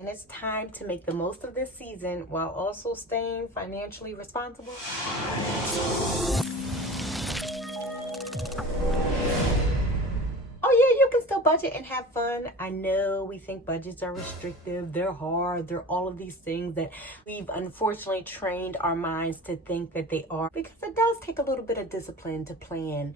And it's time to make the most of this season while also staying financially responsible. Oh yeah, you can still budget and have fun. I know we think budgets are restrictive, they're hard, they're all of these things that we've unfortunately trained our minds to think that they are, because it does take a little bit of discipline to plan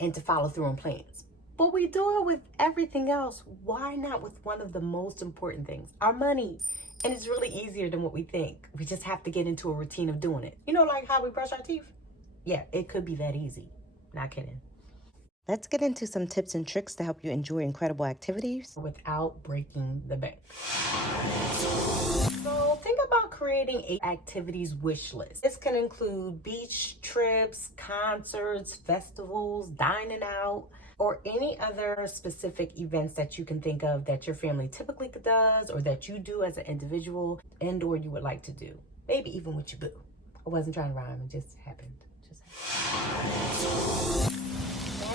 and to follow through on plans. But we do it with everything else. Why not with one of the most important things, our money? And it's really easier than what we think. We just have to get into a routine of doing it. You know, like how we brush our teeth? Yeah, it could be that easy. Not kidding. Let's get into some tips and tricks to help you enjoy incredible activities Without breaking the bank. So think about creating an activities wish list. This can include beach trips, concerts, festivals, dining out, or any other specific events that you can think of that your family typically does or that you do as an individual and or you would like to do. Maybe even with your boo. I wasn't trying to rhyme, it just happened.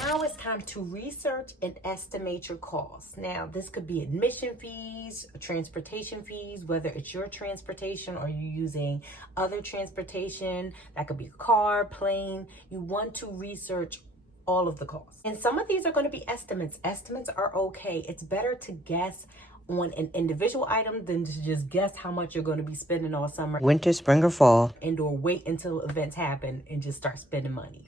Now it's time to research and estimate your costs. Now, this could be admission fees, transportation fees, whether it's your transportation or you're using other transportation. That could be a car, plane. You want to research all of the costs. And some of these are going to be estimates. Estimates are okay. It's better to guess on an individual item than to just guess how much you're going to be spending all summer, winter, spring, or fall, and or wait until events happen and just start spending money.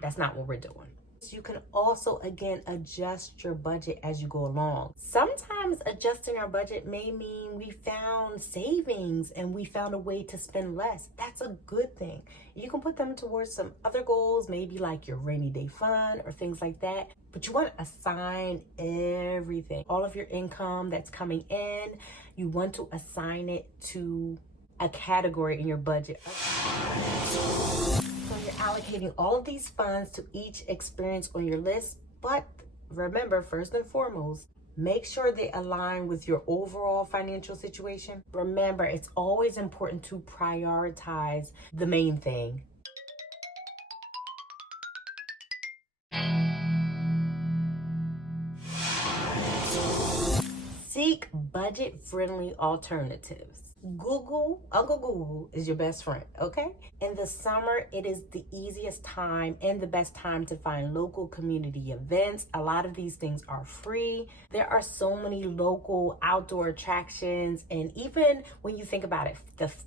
That's not what we're doing. You can also, again, adjust your budget as you go along. Sometimes adjusting our budget may mean we found savings and we found a way to spend less. That's a good thing. You can put them towards some other goals, maybe like your rainy day fund or things like that. But you want to assign everything, all of your income that's coming in, you want to assign it to a category in your budget. Allocating all of these funds to each experience on your list, but remember, first and foremost, make sure they align with your overall financial situation. Remember, it's always important to prioritize the main thing. Seek budget-friendly alternatives. Uncle Google is your best friend, okay? In the summer, it is the easiest time and the best time to find local community events. A lot of these things are free. There are so many local outdoor attractions, and even when you think about it,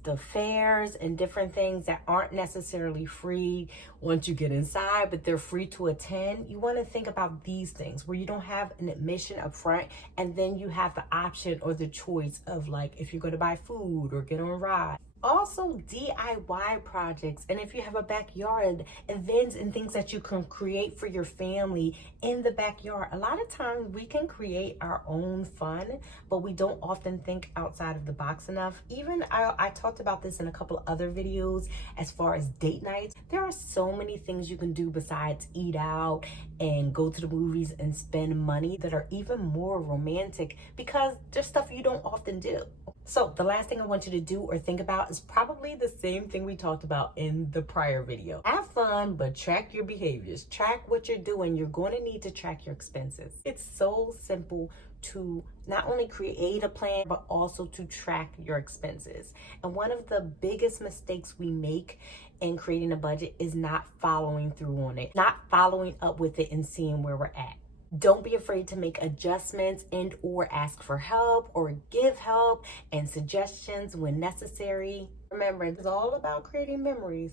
the fairs and different things that aren't necessarily free once you get inside, but they're free to attend. You want to think about these things where you don't have an admission up front, and then you have the option or the choice of, like, if you're going to buy food or get on a ride. Also DIY projects, and if you have a backyard, events and things that you can create for your family in the backyard. A lot of times we can create our own fun, but we don't often think outside of the box enough. Even I talked about this in a couple of other videos as far as date nights. There are so many things you can do besides eat out and go to the movies and spend money that are even more romantic, because there's stuff you don't often do. So the last thing I want you to do or think about is probably the same thing we talked about in the prior video. Have fun, but track your behaviors. Track what you're doing. You're going to need to track your expenses. It's so simple to not only create a plan, but also to track your expenses. And one of the biggest mistakes we make in creating a budget is not following through on it, not following up with it and seeing where we're at. Don't be afraid to make adjustments and or ask for help or give help and suggestions when necessary. Remember, it's all about creating memories,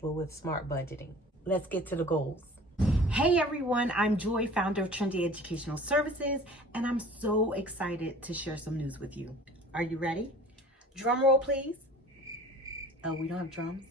but with smart budgeting. Let's get to the goals. Hey everyone, I'm Joy, founder of Trendy Educational Services, and I'm so excited to share some news with you. Are you ready? Drum roll, please. Oh, we don't have drums?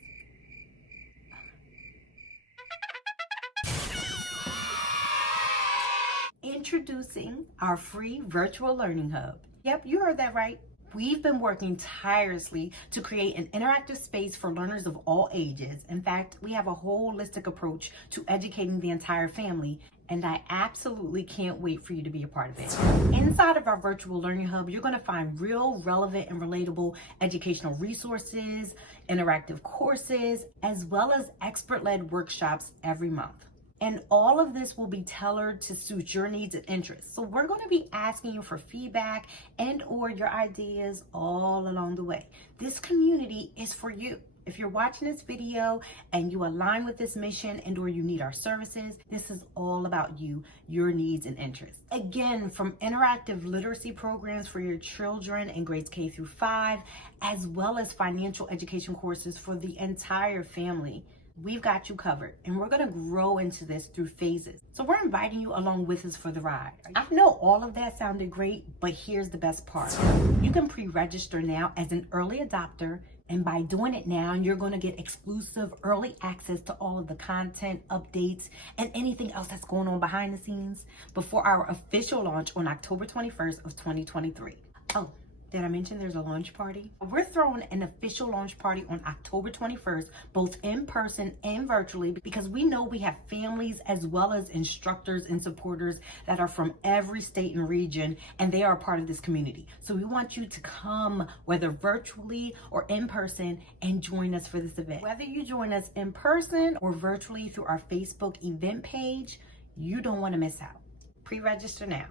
Introducing our free virtual learning hub. Yep, you heard that right. We've been working tirelessly to create an interactive space for learners of all ages. In fact, we have a holistic approach to educating the entire family, and I absolutely can't wait for you to be a part of it. Inside of our virtual learning hub, you're going to find real, relevant, and relatable educational resources, interactive courses, as well as expert-led workshops every month. And all of this will be tailored to suit your needs and interests. So we're going to be asking you for feedback and or your ideas all along the way. This community is for you. If you're watching this video and you align with this mission and or you need our services, this is all about you, your needs and interests. Again, from interactive literacy programs for your children in grades K through 5, as well as financial education courses for the entire family, we've got you covered, and we're going to grow into this through phases. So we're inviting you along with us for the ride. I know all of that sounded great, but here's the best part. You can pre-register now as an early adopter, and by doing it now, you're going to get exclusive early access to all of the content, updates, and anything else that's going on behind the scenes before our official launch on October 21st of 2023. Oh, did I mention there's a launch party? We're throwing an official launch party on October 21st, both in person and virtually, because we know we have families as well as instructors and supporters that are from every state and region, and they are a part of this community. So we want you to come, whether virtually or in person, and join us for this event. Whether you join us in person or virtually through our Facebook event page, you don't want to miss out. Pre-register now.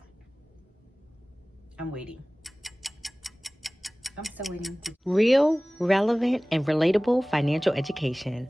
I'm waiting. I'm still waiting. Real, relevant, and relatable financial education.